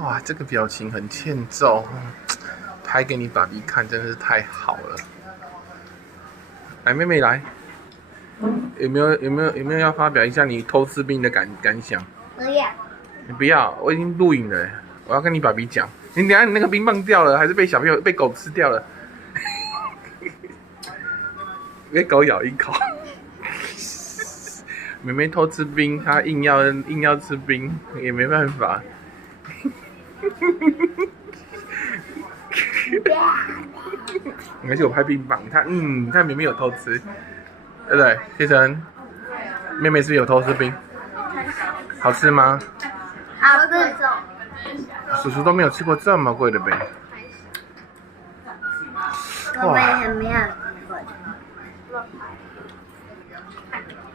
哇，这个表情很欠揍，拍给你爸比看，真的是太好了。来，妹妹来，有没有要发表一下你偷吃冰的感想？不要。你不要，我已经录影了，我要跟你爸比讲。你等下你那个冰棒掉了，还是被小朋友被狗吃掉了？被狗咬一口。妹妹偷吃冰，她硬要吃冰，也没办法。没关系，我拍冰棒，你看妹妹有偷吃，对不对？谢晨，妹妹是不是有偷吃冰？好吃吗？好吃。叔叔都没有吃过这么贵的冰。我们也没有